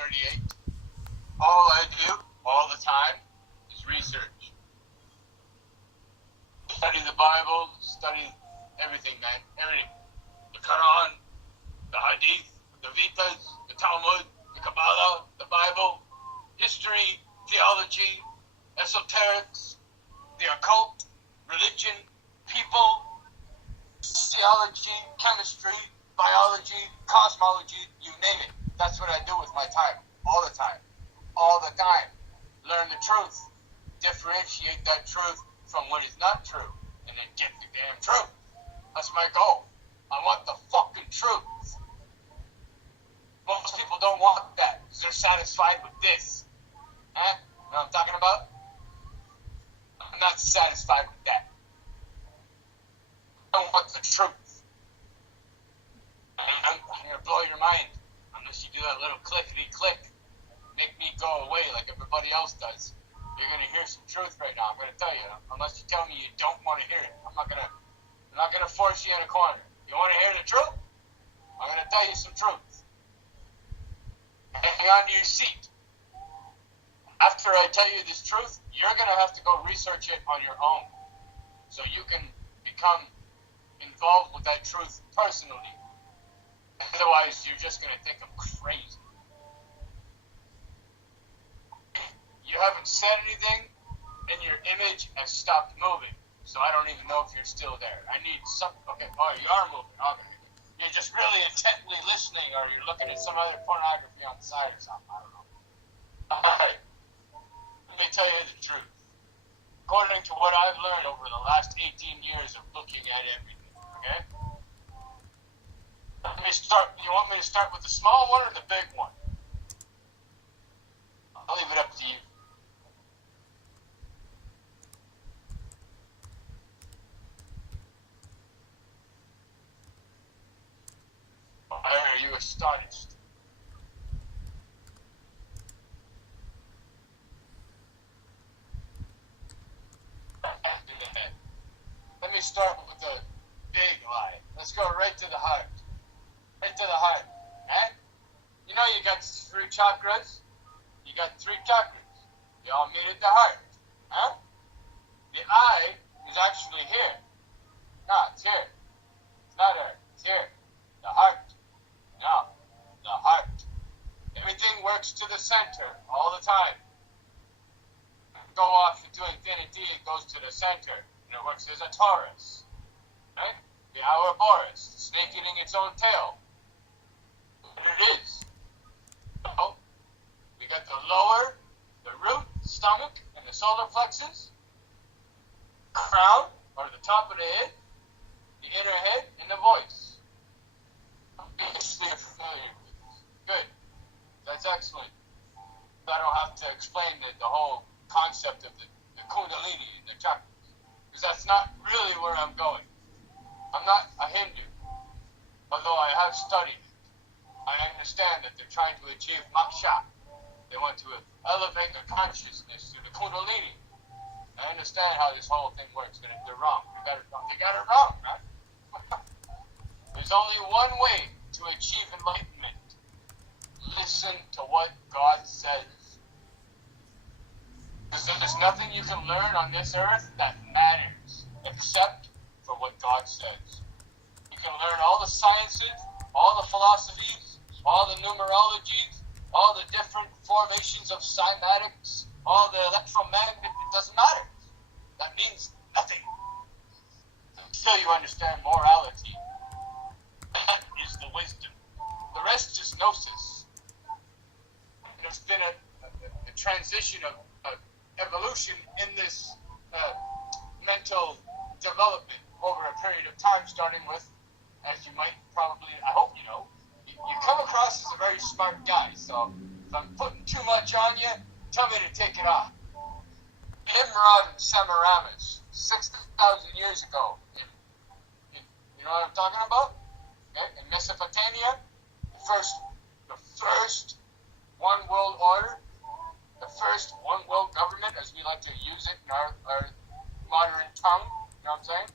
38. All I do, all the time, is research. Study the Bible, study everything, man. Everything. The Quran, the Hadith, the Vitas, the Talmud, the Kabbalah, the Bible, history, theology, esoterics, the occult, religion, people, theology, chemistry, biology, cosmology, you name it. That's what I do with my time. All the time. All the time. Learn the truth. Differentiate that truth from what is not true. And then get the damn truth. That's my goal. I want the fucking truth. Most people don't want that because they're satisfied with this. Huh? You know what I'm talking about? I'm not satisfied with that. I want the truth. I'm going to blow your mind unless you do that little clickety-click. Make me go away like everybody else does. You're going to hear some truth right now. I'm going to tell you. Unless you tell me you don't want to hear it. I'm not going to force you in a corner. You want to hear the truth? I'm going to tell you some truth. Hang on to your seat. After I tell you this truth, you're going to have to go research it on your own. So you can become involved with that truth personally. Otherwise, you're just going to think I'm crazy. You haven't said anything, and your image has stopped moving. So I don't even know if you're still there. I need something. Okay, oh, you are moving. Okay. You're just really intently listening, or you're looking at some other pornography on the side or something. I don't know. All right. Let me tell you the truth. According to what I've learned over the last 18 years of looking at everything, okay? Let me start. You want me to start with the small one or the big one? I'll leave it up to you. Why are you astonished? Let me start with the big lie. Let's go right to the heart. Right to the heart. Eh? You know you got 3 chakras? You got 3 chakras. They all meet at the heart. Huh? The eye is actually here. No, it's here. It's not here. It's here. The heart. No, the heart. Everything works to the center all the time. Go off into infinity, it goes to the center. And it works as a torus. Right? The Ouroboros, the snake eating its own tail. But it is. So, we got the lower, the root, stomach, and the solar plexus. Crown, or the top of the head. The inner head, and the voice. Obviously you're familiar with this. Good. That's excellent. I don't have to explain the whole concept of the Kundalini and the chakras. Because that's not really where I'm going. I'm not a Hindu. Although I have studied it. I understand that they're trying to achieve moksha. They want to elevate their consciousness to the Kundalini. I understand how this whole thing works, but if they're wrong, they got it wrong, right? There's only one way to achieve enlightenment. Listen to what God says. There's nothing you can learn on this earth that matters except for what God says. You can learn all the sciences, all the philosophies, all the numerologies, all the different formations of cymatics, all the electromagnet. It doesn't matter. That means nothing. Until you understand morality. That is the wisdom. The rest is gnosis. And there's been a transition of evolution in this mental development over a period of time, starting with, as you might probably, I hope you know, you come across as a very smart guy. So if I'm putting too much on you, tell me to take it off. Nimrod and Semiramis, 6,000 years ago, you know what I'm talking about? Okay? In Mesopotamia, the first one world order, the first one world government, as we like to use it in our modern tongue. You know what I'm saying?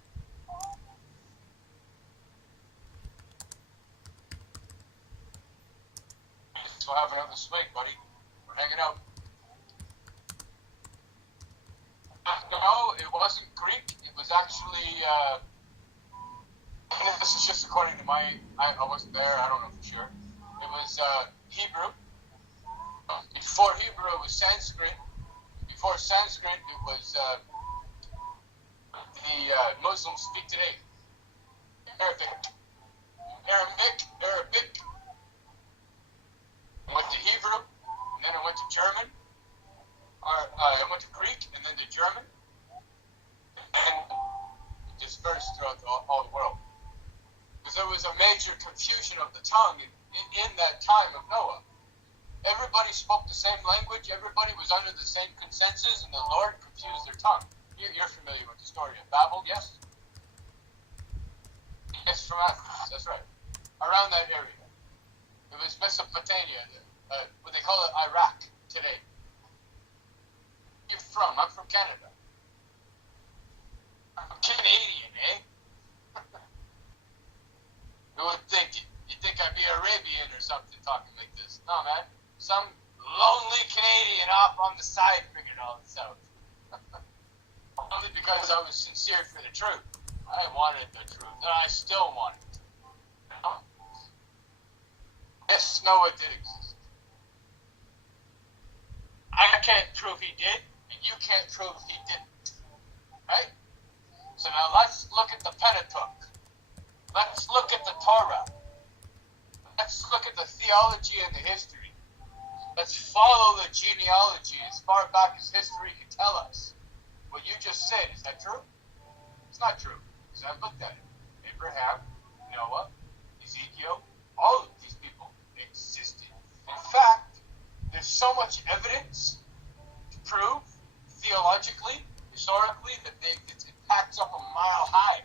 That's have another swig, buddy. We're hanging out. No, it wasn't Greek. It was actually, and this is just according to I wasn't there, I don't know for sure. It was Hebrew. Before Hebrew, it was Sanskrit. Before Sanskrit, it was the Muslims speak today. Arabic. I went to Hebrew, and then I went to German. I went to Greek, and then to German. And dispersed throughout all the world. Because there was a major confusion of the tongue in that time of Noah. Everybody spoke the same language, everybody was under the same consensus, and the Lord confused their tongue. You're familiar with the story of Babel, yes? Yes, from Athens, that's right. Around that area. It was Mesopotamia, what they call it Iraq today. You're from? I'm from Canada. I'm Canadian, eh? You think I'd be Arabian or something talking like this. No, man. Some lonely Canadian off on the side figured all this out. Only because I was sincere for the truth. I wanted the truth, and I still want it. You know? Yes, Noah did exist. I can't prove he did, and you can't prove he didn't. Right? So now let's look at the Pentateuch. Let's look at the Torah. Let's look at the theology and the history. Let's follow the genealogy as far back as history can tell us. What you just said, is that true? It's not true. Because I've looked at it. Abraham, Noah, Ezekiel, all of these people existed. In fact, there's so much evidence to prove, theologically, historically, that it packs up a mile high.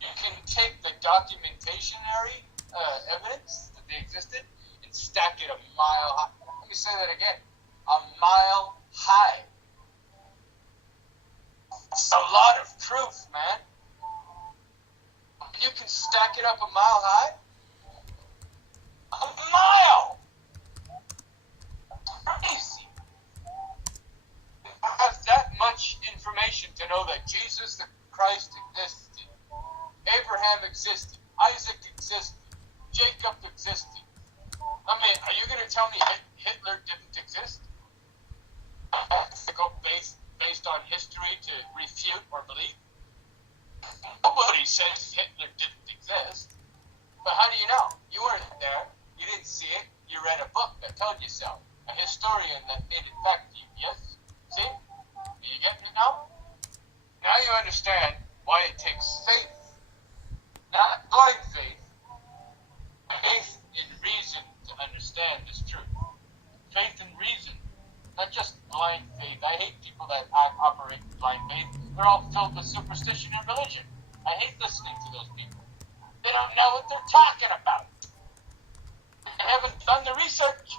You can take the documentationary evidence that they existed and stack it a mile high. Let me say that again. A mile high. It's a lot of proof, man. You can stack it up a mile high. A mile! Crazy. I have that much information to know that Jesus the Christ existed. Abraham existed. Isaac existed. Jacob existed. I mean, are you going to tell me Hitler didn't exist? To go based on history to refute or believe? Nobody says Hitler didn't exist. But how do you know? You weren't there. You didn't see it. You read a book that told you so. A historian that made it fact to you. Yes? See? Do you get me now? Now you understand why it takes faith. Not blind faith. Faith in reason to understand this truth. Faith in reason. Not just blind faith. I hate people that operate in blind faith. They're all filled with superstition and religion. I hate listening to those people. They don't know what they're talking about. They haven't done the research.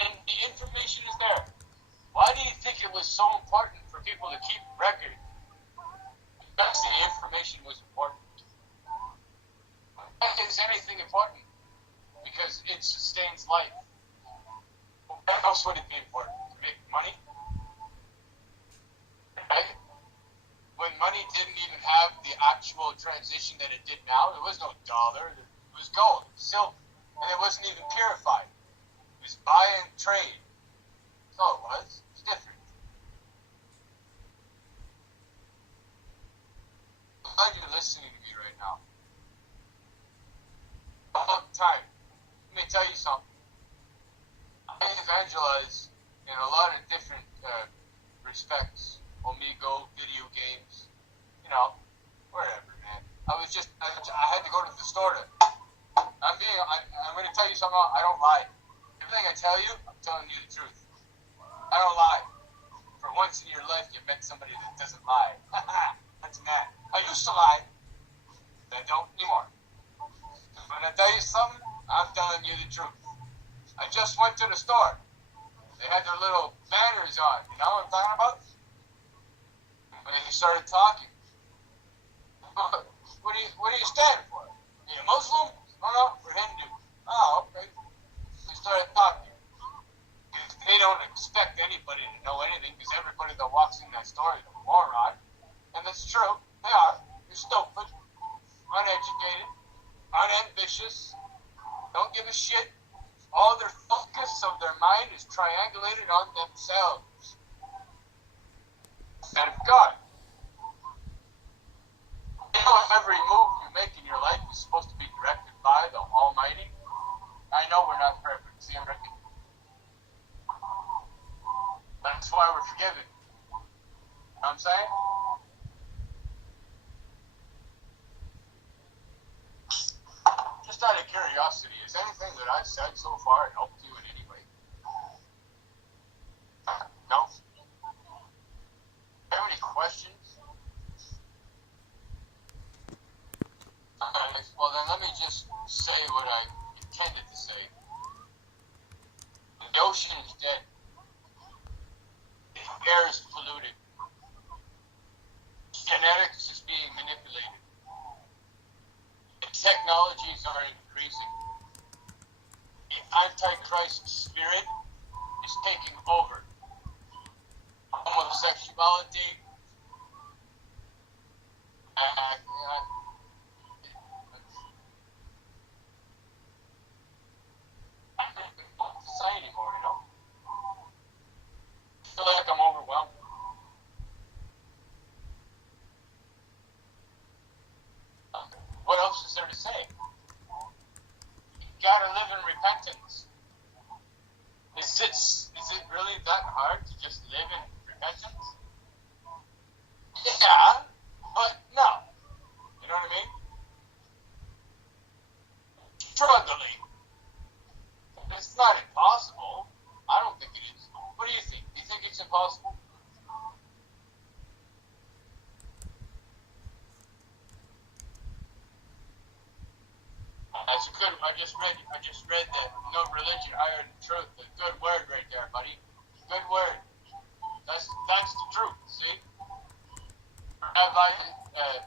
And the information is there. Why do you think it was so important for people to keep record? Because the information was important. Why is anything important? Because it sustains life. What else would it be important? To make money? Right? When money didn't even have the actual transition that it did now, there was no dollar, it was gold, silver, and it wasn't even purified. It was buy and trade. That's all it was. It's different. I'm glad you're listening to me right now. A long time. Let me tell you something. I evangelize in a lot of different respects. Omegle, video games, wherever, man. I had to go to the store to. I'm going to tell you something. I don't lie. Everything I tell you, I'm telling you the truth. I don't lie. For once in your life, you met somebody that doesn't lie. That's that. I used to lie. I don't anymore. When I tell you something, I'm telling you the truth. I just went to the store. They had their little banners on. You know what I'm talking about? When they started talking. What do you stand for? Are you a Muslim? Oh no, we're Hindu. Oh, okay. They started talking. They don't expect anybody to know anything because everybody that walks in that store is a moron. And that's true. They are. They're stupid, uneducated, unambitious, don't give a shit. All their focus of their mind is triangulated on themselves. And God. You know, every move you make in your life is supposed to be directed by the Almighty. I know we're not perfect, see, I'm reckoning. That's why we're forgiven. You know what I'm saying? Just out of curiosity, is anything that I've said so far helped you in any way? No? Do you have any questions? Well, then let me just say what I intended to say. The ocean is dead. The air is polluted. Genetics is being manipulated. The technologies are increasing. The Antichrist spirit is taking over. Homosexuality. I don't say anymore, you know? I feel like I'm overwhelmed. What else is there to say? You gotta live in repentance. Is it really that hard to just live in repentance? Yeah, but no. You know what I mean? Struggling. It's not impossible. I don't think it is. What do you think? Do you think it's impossible? That's good. I just read that no religion higher than truth. A good word right there, buddy. Good word. That's the truth. See,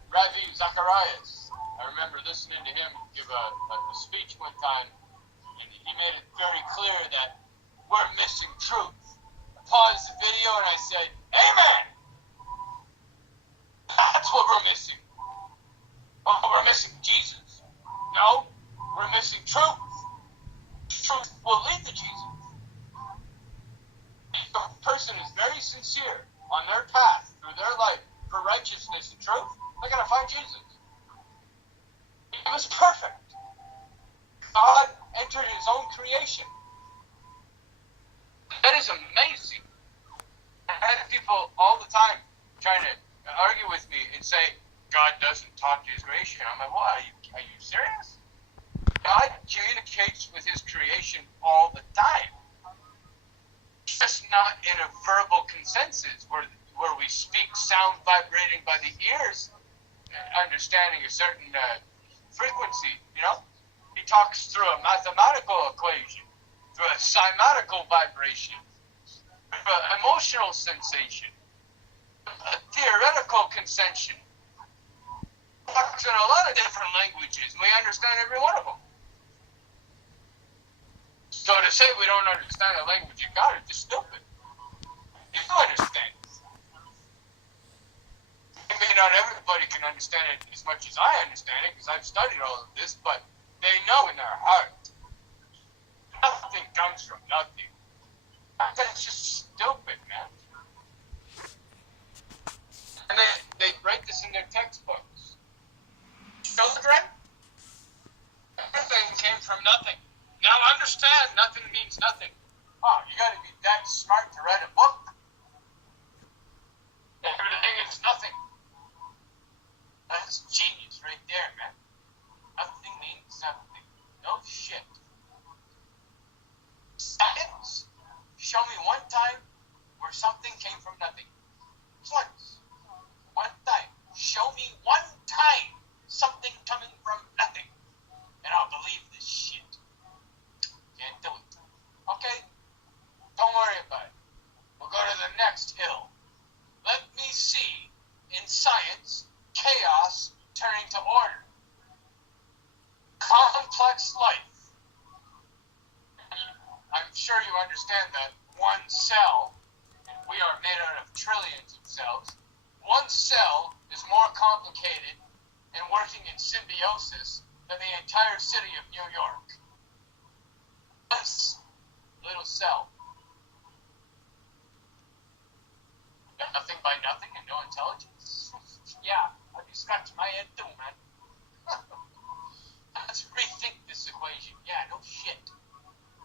Ravi Zacharias. I remember listening to him give a speech one time, and he made it very clear that we're missing truth. I paused the video and I said, "Amen." That's what we're missing. Oh, we're missing Jesus. No. We're missing truth. Truth will lead to Jesus. If a person is very sincere on their path through their life for righteousness and truth, they're going to find Jesus. He was perfect. God entered his own creation. That is amazing. I had people all the time trying to argue with me and say, God doesn't talk to his creation. I'm like, what? Are you serious? God communicates with his creation all the time. Just not in a verbal consensus where we speak sound vibrating by the ears, understanding a certain frequency, you know? He talks through a mathematical equation, through a cymatical vibration, through an emotional sensation, a theoretical consensation. He talks in a lot of different languages, and we understand every one of them. So to say we don't understand the language of God is just stupid. You do understand it. Maybe not everybody can understand it as much as I understand it, because I've studied all of this, but they know in their heart. Nothing comes from nothing. That's just stupid, man. And they write this in their textbooks. Children, everything came from nothing. Now understand, nothing means nothing. Oh, you gotta be that smart to write a book. Everything is nothing. That's genius right there, man. Nothing means something. No shit. Science, show me one time where something came from nothing. Once. One time. Show me one time something coming from nothing. And I'll believe this shit. Can't do it. Okay? Don't worry about it. We'll go to the next hill. Let me see, in science, chaos turning to order. Complex life sure you understand that one cell, and we are made out of trillions of cells, one cell is more complicated and working in symbiosis than the entire city of New York. This little cell. Nothing by nothing and no intelligence? Yeah, I'd be scratching my head too, man. Let's rethink this equation. Yeah, no shit.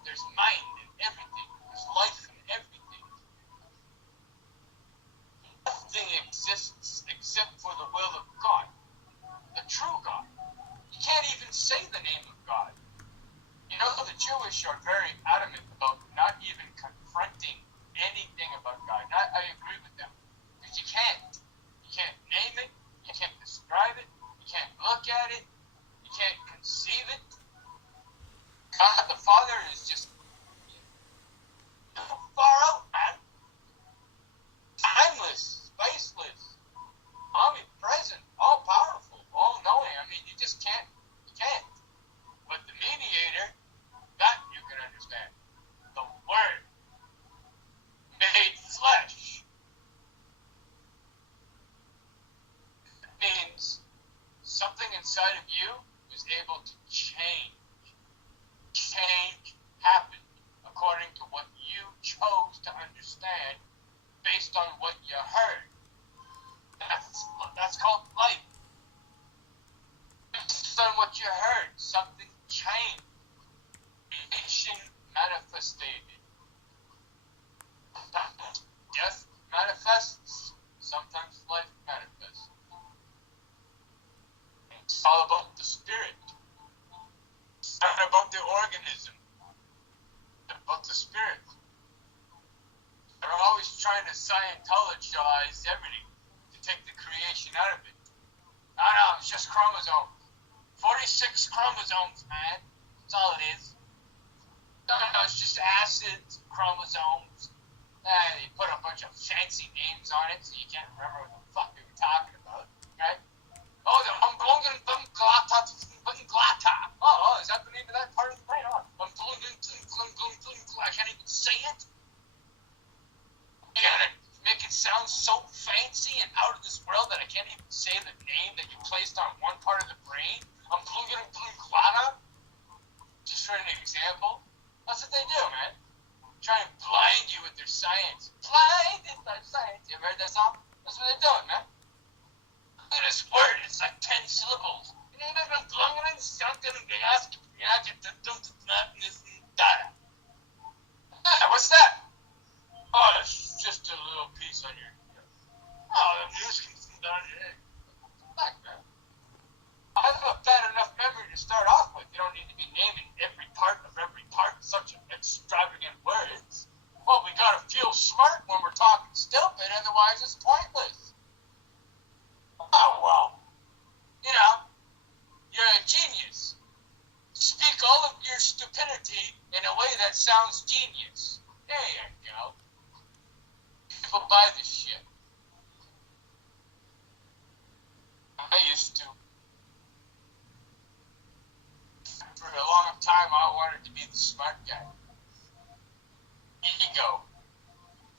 There's mind in everything. There's life in everything. Nothing exists except for the will of God. The true God. You can't even say the name of God. You know, the Jewish are very adamant about not even confronting anything about God. And I agree with them. Because you can't. You can't name it. You can't describe it. You can't look at it. You can't conceive it. God the Father is just far out, man. Timeless, spaceless, omnipresent, all powerful, all knowing. I mean, you just can't. You can't. But the mediator, that you can understand. The Word made flesh. It means something inside of you is able to change. Change happened according to what you chose to understand based on what you heard. That's called life. Based on what you heard, something changed. Creation manifested. Death manifests. Sometimes life manifests. It's all about the spirit. It's not about the organism. It's about the spirit. They're always trying to Scientologize everything to take the creation out of it. No, it's just chromosomes. 46 chromosomes, man. That's all it is. No, it's just acids, chromosomes. They put a bunch of fancy names on it so you can't remember what the fuck they were talking about, right? Oh, the umglunglata. Oh, is that the name of that part of the brain? Oh, I can't even say it. You gotta make it sound so fancy and out of this world that I can't even say the name that you placed on one part of the brain. Umglunglata. Just for an example. That's what they do, man. Try and blind you with their science. Blinded by science. You ever heard that song? That's what they're doing, man. Look at this word. It's like 10 syllables. What's that? Oh, it's just a little piece on your... Oh, the news comes down here. Fuck, man. I have a bad enough memory to start off with. You don't need to be naming every part of every part in such extravagant words. Well, we gotta feel smart when we're talking stupid, otherwise it's pointless. Oh, well. You know, you're a genius. Speak all of your stupidity in a way that sounds genius. There you go. People buy this shit. I used to. For a long time, I wanted to be the smart guy. Ego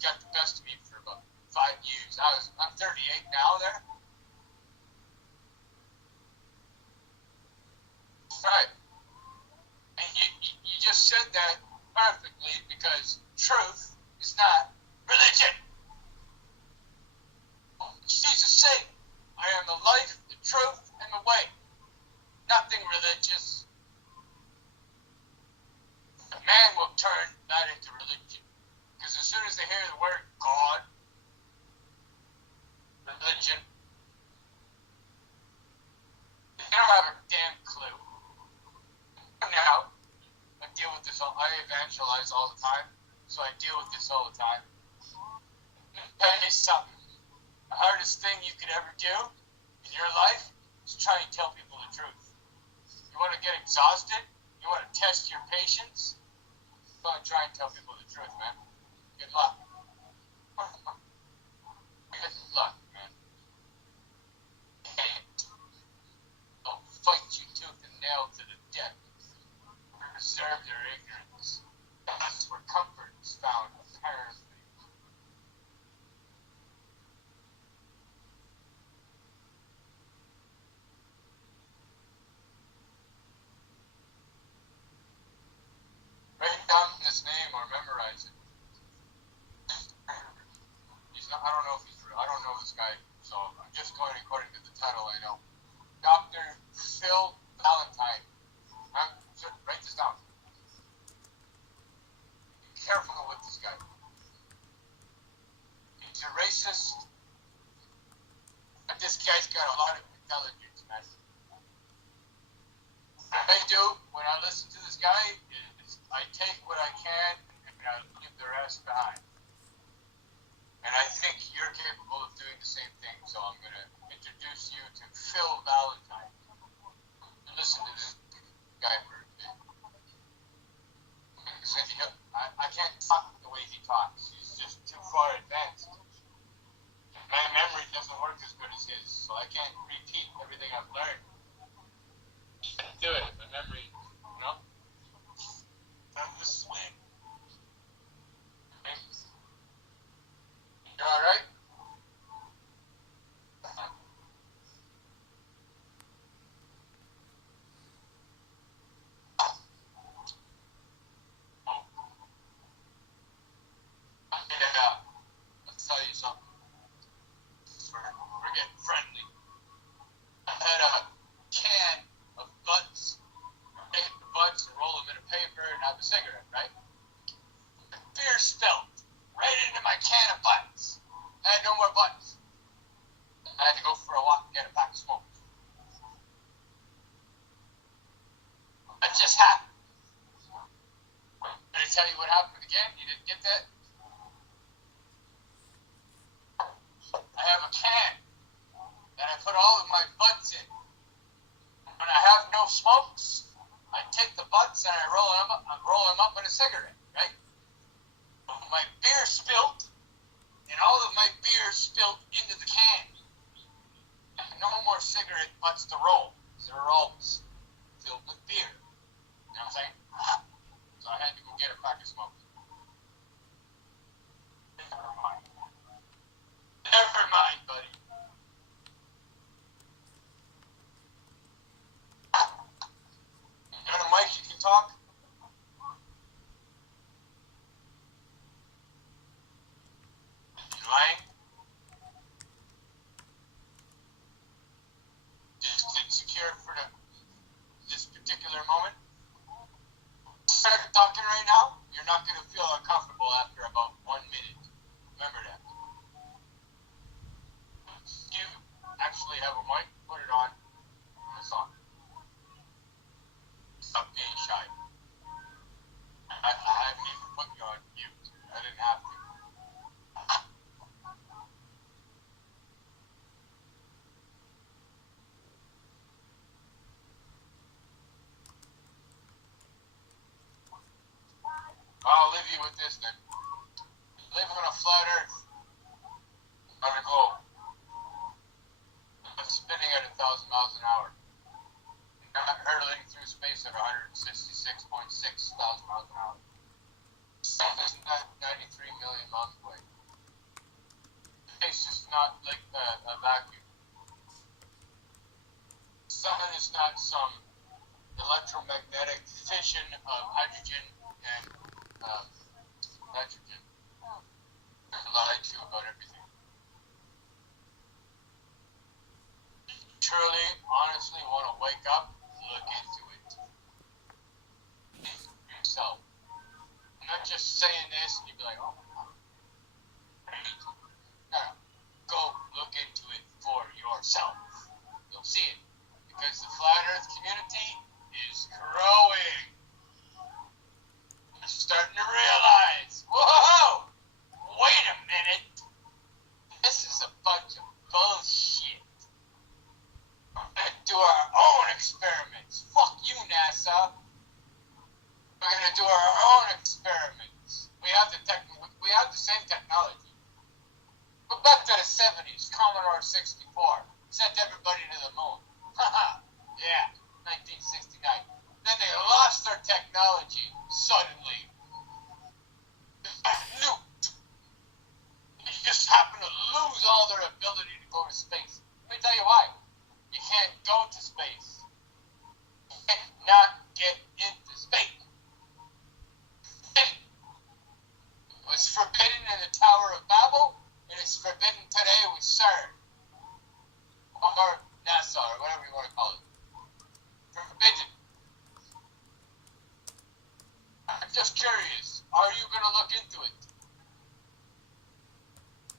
got the best of me for about 5 years. I'm 38 now there. Right. And you just said that perfectly because truth is not religion. Jesus said, I am the life, the truth, and the way. Nothing religious. A man will turn that into religion. Because as soon as they hear the word God, religion, they don't have a damn clue. Now, I deal with this I evangelize all the time, so I deal with this all the time. Tell you something. The hardest thing you could ever do in your life is try and tell people the truth. You want to get exhausted? You want to test your patience? Go and try and tell people the truth, man. Good luck. Good luck, man. They'll fight you tooth and nail to the death. Preserve their ignorance. That's where his name or memorize it. He's not, I don't know if he's real. I don't know this guy, so I'm just going according to the title I know. Dr. Phil Valentine. Write this down. Be careful with this guy. He's a racist. But this guy's got a lot of intelligence, man. What I do when I listen to this guy is I take what I can and I leave the rest behind. And I think you're capable of doing the same thing, so I'm going to introduce you to Phil Valentine. Listen to this guy for a bit. I can't talk the way he talks. He's just too far advanced. My memory doesn't work as good as his, so I can't repeat everything I've learned. I can't do it. My memory, you know? I'm just swing. You alright? Yeah, let's tell you something. We're getting friendly. I had a can of butts. Take the butts and roll them in a paper and have a cigarette, right? The beer spilled right into my can of butts. I had no more butts. I had to go for a walk and get a pack of smokes. That just happened. Did I tell you what happened again? You didn't get that? I have a can that I put all of my butts in. When I have no smokes, I take the butts and I roll them up in a cigarette, right? My beer spilled, and all of my beer spilled into the can. No more cigarette butts to roll. They're all filled with beer. You know what I'm saying? So I had to go get a pack of smokes. Never mind, buddy. You got a mic you can talk? You lying? Just insecure for this particular moment? Start talking right now, you're not going to feel uncomfortable after about 1 minute. Remember that. You actually have a mic, put it on, and it's on. Stop being shy. I haven't even put you on mute. I didn't have to. I'll leave you with this then. Live on a flat earth. On a globe. I'm spinning at 1,000 miles an hour. Not hurtling through space at 166.6 thousand miles an hour. Sun is not 93 million miles away. Space is not like a vacuum. Sun is not some electromagnetic fission of hydrogen and nitrogen. I lied to you about everything. Truly, honestly want to wake up, look into it. Yourself. I'm not just saying this and you'd be like, oh my god. No. Go look into it for yourself. You'll see it. Because the flat earth community is growing. I'm starting to realize, whoa! Wait a minute. This is a bunch of bullshit. We're gonna do our own experiments. Fuck you, NASA. We're gonna do our own experiments. We have the same technology. Go back to the 70s, Commodore 64. Sent everybody to the moon. Haha. Yeah, 1969. Then they lost their technology suddenly. They got nuked. You just happen to lose all their ability to go to space. Let me tell you why. You can't go to space. You can't not get into space. just curious. Are you going to look into it?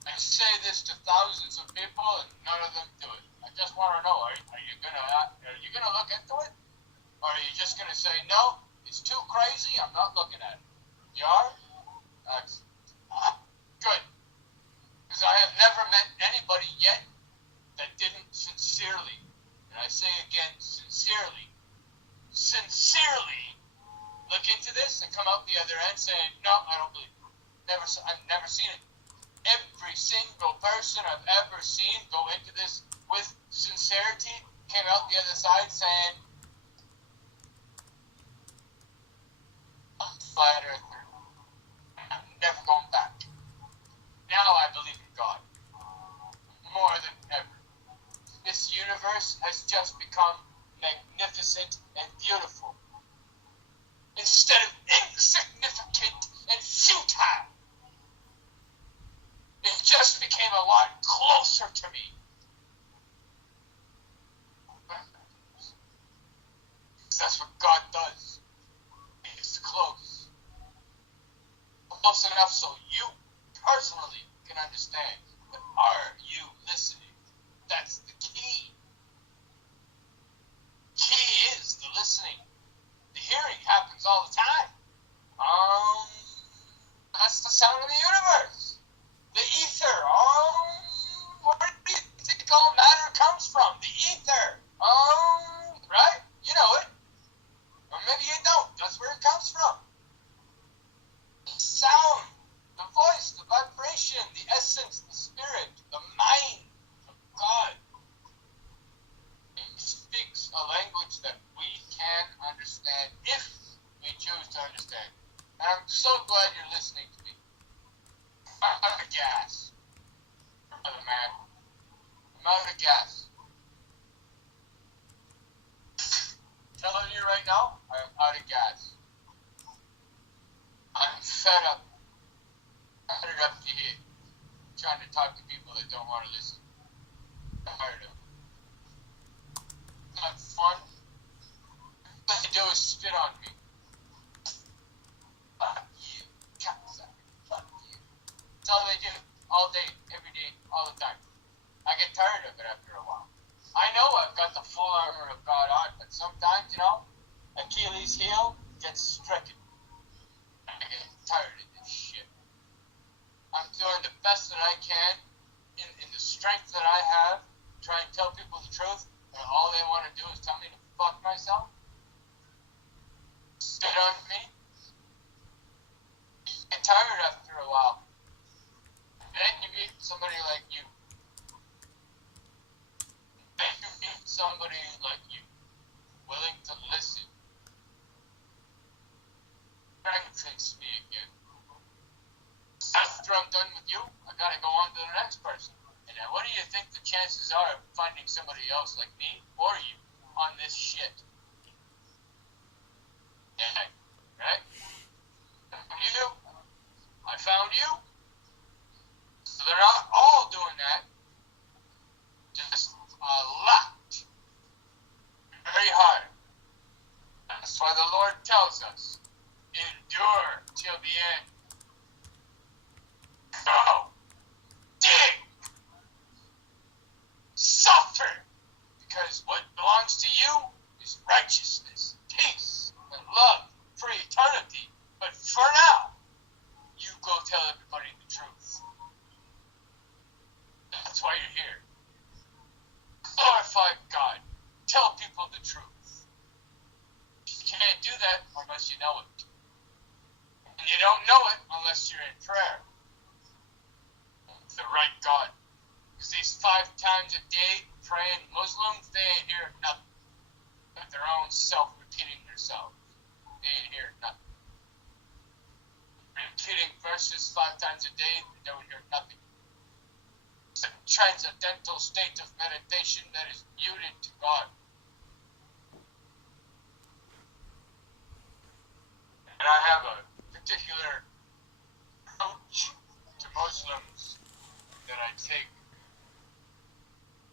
I say this to thousands of people, and none of them do it. I just want to know: are you gonna look into it, or are you just gonna say no? It's too crazy. I'm not looking at it. You are? Good. Because I have never met anybody yet that didn't sincerely, and I say again, sincerely look into this and come out the other end saying, no, I don't believe it. I've never seen it. Every single person I've ever seen go into this with sincerity came out the other side saying, I'm flat earther. I'm never going back. Now I believe in God. More than ever. This universe has just become magnificent and beautiful. Instead of insignificant and futile. It just became a lot closer to me. That's what God does. It's close. Close enough so you personally can understand. But are you listening? That's the key. Key is the listening. The hearing happens all the time. That's the sound of the universe. The ether. Where do you think all matter comes from? The ether. Right? You know it. Or maybe you don't. That's where it comes from. The sound, the voice, the vibration, the essence, the spirit, the mind of God. He speaks a language that we can understand if we choose to understand. And I'm so glad you're listening to me. I'm out of gas. Brother man. I'm out of gas. Telling you right now, I'm out of gas. I'm fed up. I'm fed up to hear. Trying to talk to people that don't want to listen. I'm tired of it. It's not fun. All they do is spit on me. Fuck you. Fuck you. That's all they do. All day, every day, all the time. I get tired of it after a while. I know I've got the full armor of God on, but sometimes, Achilles' heel gets stricken. I get tired of this shit. I'm doing the best that I can in the strength that I have, try and tell people the truth, and all they want to do is tell me to fuck myself. Spit on me. Get tired after a while. And then you meet somebody like you. Then you meet somebody like you, willing to listen. Try to fix me again. After I'm done with you, I gotta go on to the next person. And now, what do you think the chances are of finding somebody else like me or you on this shit? Yeah, right? You, I found you. So they're not all doing that. Just a lot. Very hard. That's why the Lord tells us, endure till the end. Go. Dig. Suffer. Because what belongs to you is righteousness, peace, and love for eternity. But for now, you go tell everybody the truth. That's why you're here. Glorify God. Tell people the truth. You can't do that unless you know it. And you don't know it unless you're in prayer. The right God. Because these 5 times a day praying Muslims, they ain't hear nothing. But their own self repeating themselves. They ain't hear nothing. Repeating verses 5 times a day, they don't hear nothing. It's a transcendental state of meditation that is muted to God. And I have a particular approach to Muslims that I take.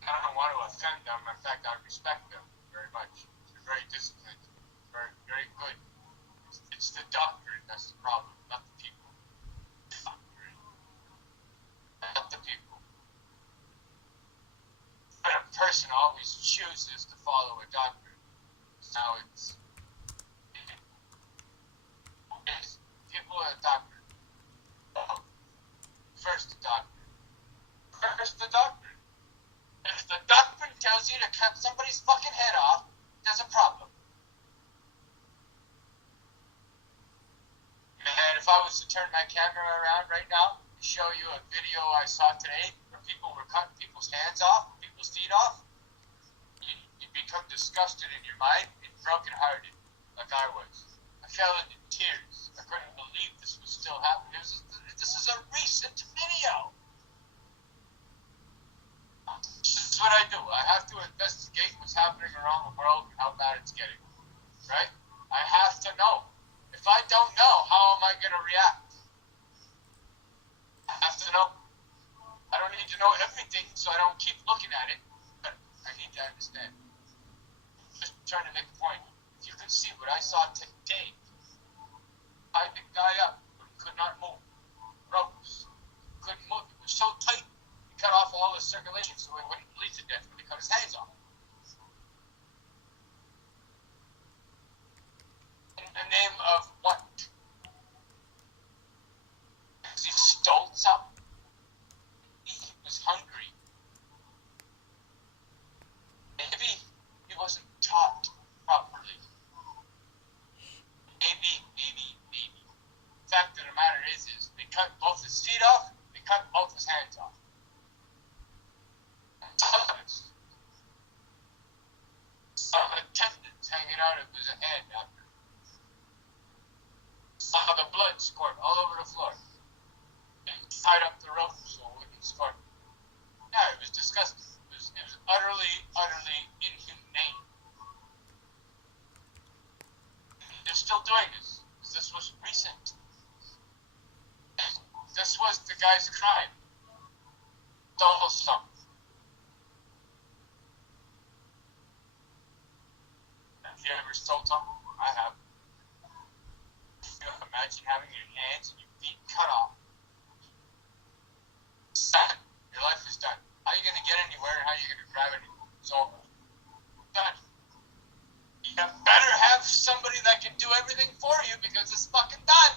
I don't want to offend them. In fact, I respect them very much. They're very disciplined, very, very good. It's It's the doctrine that's the problem, not the people. Not the people. But a person always chooses to follow a doctrine. Now it's people are a doctrine. Oh, first the doctrine. First the doctrine. If the doctrine tells you to cut somebody's fucking head off, there's a problem. And if I was to turn my camera around right now and show you a video I saw today where people were cutting people's hands off, people's feet off, you'd become disgusted in your mind and brokenhearted, like I was. I fell into tears. I couldn't believe this was still happening. This is a recent video. This is what I do. I have to investigate what's happening around the world and how bad it's getting. Right? I have to know. If I don't know, how am I going to react? I have to know. I don't need to know everything, so I don't keep looking at it. But I need to understand. Just trying to make a point. If you could see what I saw today, tied the guy up, but he could not move. Ropes. Couldn't move. It was so tight, he cut off all his circulation, so he wouldn't bleed to death when he cut his hands off. In the name of what? Because he stole something? He was hungry. Maybe he wasn't taught properly. Maybe. The fact of the matter is they cut both his feet off, they cut both his hands off. Some tendons hanging out of his head after. Saw the blood squirt all over the floor. And tied up the rope so it wouldn't squirt. Yeah, it was disgusting. It was utterly inhumane. They're still doing this. Because this was recent. This was the guy's crime. Stole something. Have you ever stole something? I have. Imagine having your hands and your feet cut off. Done. Your life is done. How are you going to get anywhere and how are you going to grab anything? It's over. Done. You better have somebody that can do everything for you because it's fucking done.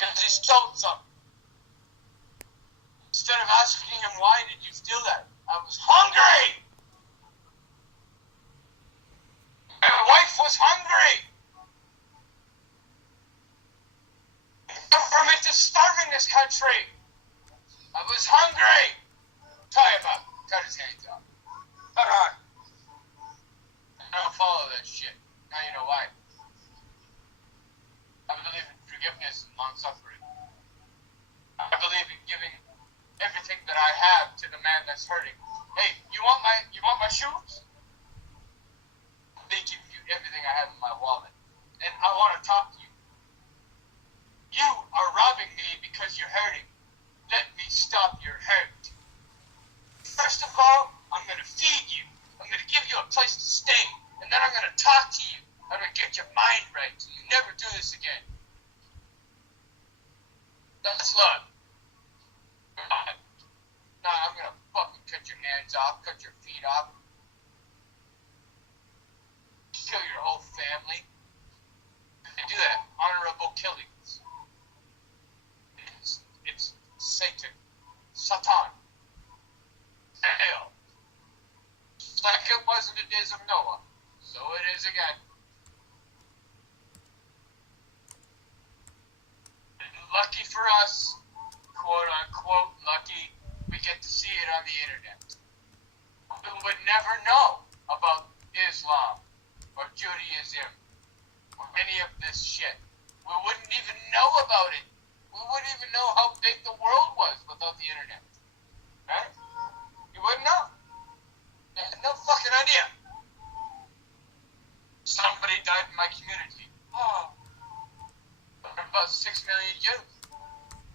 Because he stole something. Instead of asking him, why did you steal that? I was hungry! My wife was hungry! The government is starving this country! I was hungry! Tie him up. Cut his hands off. Cut on. I don't follow that shit. Now you know why. I believe in forgiveness and long-suffering. I believe in giving everything that I have to the man that's hurting. Hey, you want my shoes? They give you everything I have in my wallet. And I want to talk to you. You are robbing me because you're hurting. Let me stop your hurt. First of all, I'm going to feed you. I'm going to give you a place to stay. And then I'm going to talk to you. I'm going to get your mind right so you never do this again. That's love. Nah, I'm going to fucking cut your hands off, cut your feet off. Kill your whole family. And do that. Honorable killings. It's Satan. Satan. Hell. Just like it was in the days of Noah. So it is again. And lucky for us, quote unquote lucky, we get to see it on the internet. We would never know about Islam or Judaism or any of this shit. We wouldn't even know about it. We wouldn't even know how big the world was without the internet. Right? You wouldn't know. You had no fucking idea. Somebody died in my community. Oh. About 6 million youth.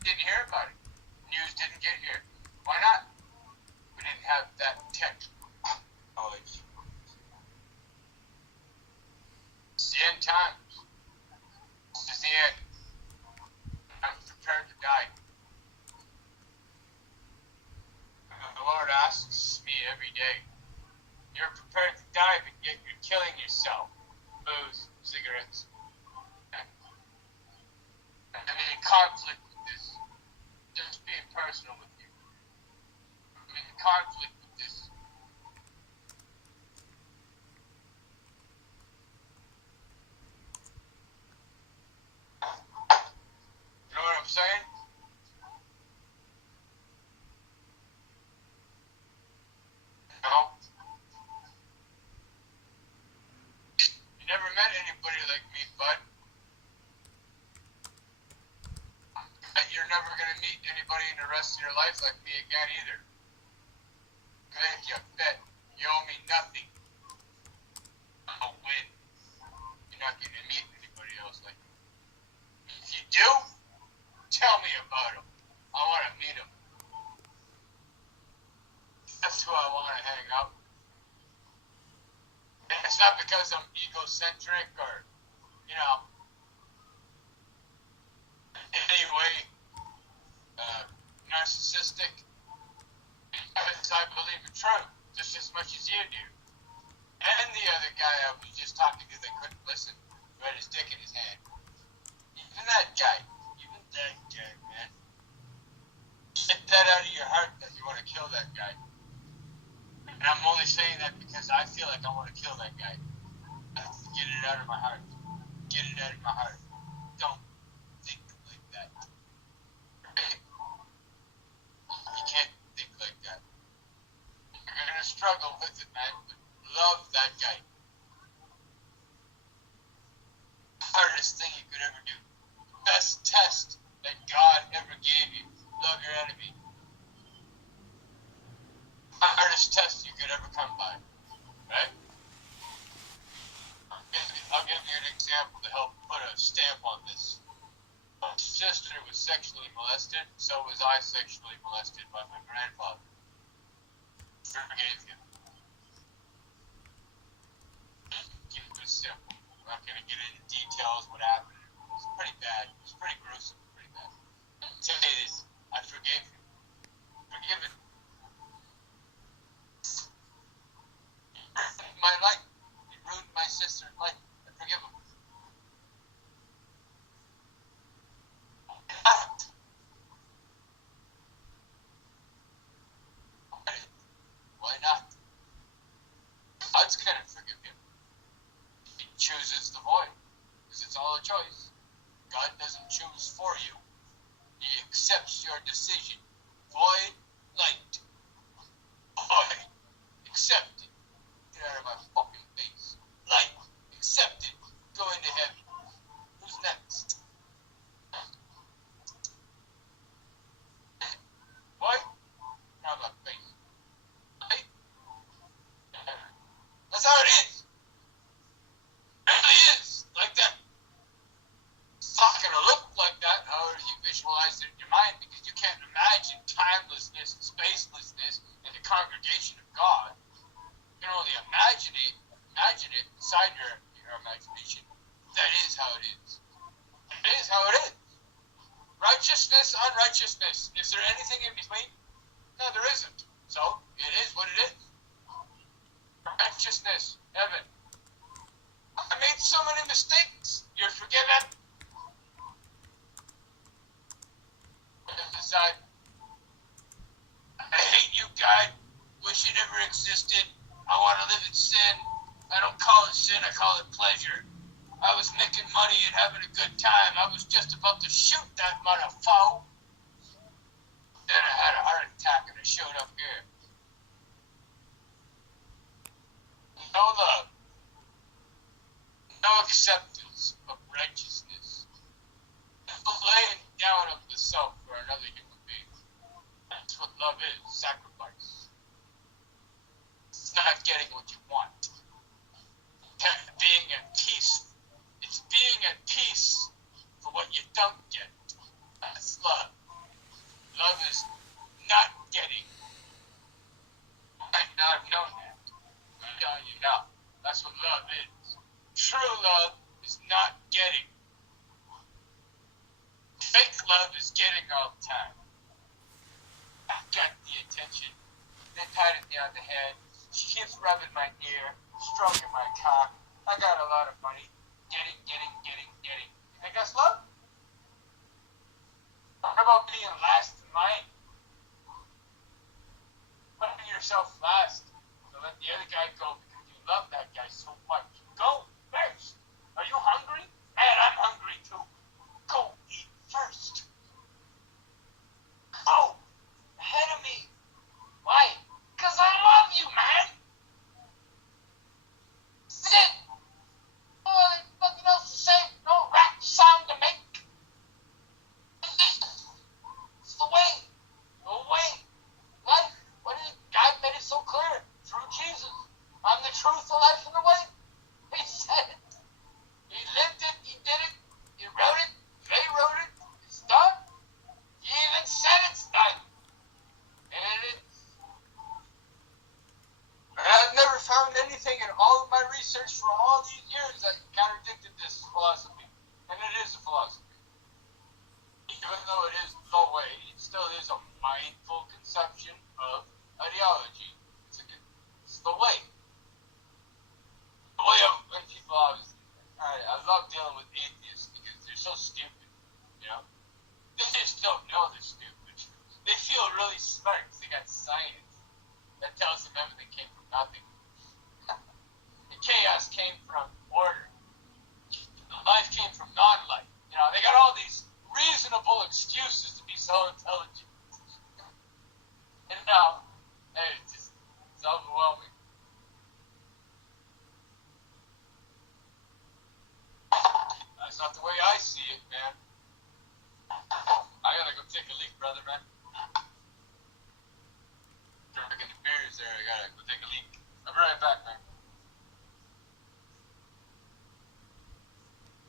Didn't hear about it. News didn't get here. Why not? We didn't have that tech knowledge. It's the end times. day. You're prepared to die, but yet you're killing yourself. Booze, cigarettes. I'm in conflict with this. Just being personal with you. I'm in conflict with this. You know what I'm saying? No. You never met anybody like me, bud. And you're never gonna meet anybody in the rest of your life like me again either. Make you bet. You owe me nothing. I'll win. You're not gonna meet anybody else like me. If you do, tell me about him. I want to meet him. That's who I want to hang out with. And it's not because I'm egocentric or, in any way narcissistic. Because I believe in truth just as much as you do. And the other guy I was just talking to that couldn't listen, who had his dick in his hand. Even that guy, man. Get that out of your heart that you want to kill that guy. And I'm only saying that because I feel like I want to kill that guy. Get it out of my heart. Get it out of my heart. Don't think like that. Right? You can't think like that. You're going to struggle with it, man. But love that guy. Hardest thing you could ever do. Best test that God ever gave you. Love your enemy. Hardest test you could ever come by. Right? I'll give you an example to help put a stamp on this. My sister was sexually molested, so was I sexually molested by my grandfather. Forgave him. Keep it simple. I'm not going to get into details what happened. It was pretty bad. It was pretty gruesome. Pretty bad. I'll tell you this. I forgave him. Forgiven. My life. He ruined my sister's life. I forgive him. Why not? God's going to forgive him. He chooses the void. Because it's all a choice. God doesn't choose for you. He accepts your decision. Void, light. Void, accepted. Get out of my fucking face. Light, accepted. Going to heaven. Who's next? Void, out of my face. Light, that's how it is. It really is. Like that. It's not going to look like that, however you visualize it in your mind, because you can't imagine timelessness and spacelessness in the congregation of God. You can only imagine it inside your imagination. That is how it is. It is how it is. Righteousness, unrighteousness. Is there anything in between? No, there isn't. So, it is what it is. Righteousness, heaven. I made so many mistakes. You're forgiven. Decide. I hate you, God. Wish you never existed. I want to live in sin. I don't call it sin, I call it pleasure. I was making money and having a good time. I was just about to shoot that motherfucker. Then I had a heart attack and I showed up here. No love. No acceptance of righteousness. No laying down of the self for another human being. That's what love is, sacrifice. It's not getting what you want. Being at peace. It's being at peace for what you don't get. That's love. Love is not getting. You might not have known that. I'm telling you now. That's what love is. True love is not getting. Fake love is getting all the time. I got the attention. They patted me on the head. She keeps rubbing my ear, stroking my cock. I got a lot of money. Getting. You think that's love? What about being last in line? Putting yourself last to let the other guy go because you love that guy so much. Go first. Are you hungry? Man, I'm hungry too. Go eat first. Go ahead of me. Why? Because I love you, man. Sit. Oh, there's nothing else to say. No rap sound to make. It's the way. The way. Life. What is it? God made it so clear. Through Jesus. I'm the truth, the life, and the way. He said it. He lived it. He did it. He wrote it. They wrote it. It's done. He even said it's done. And it is. I've never found anything in all of my research for all these years that contradicted this philosophy. And it is a philosophy. Even though it is the way, it still is a mindful conception of ideology. It's the way. The way of when people always... I love dealing with atheists because they're so stupid, you know? They just don't know they're stupid. They feel really smart because they got science that tells them everything came from nothing. The chaos came from order. The life came from non-life. You know, they got all these reasonable excuses to be so intelligent. And now, hey, it's overwhelming. That's not the way I see it, man. I gotta go take a leak, brother, man.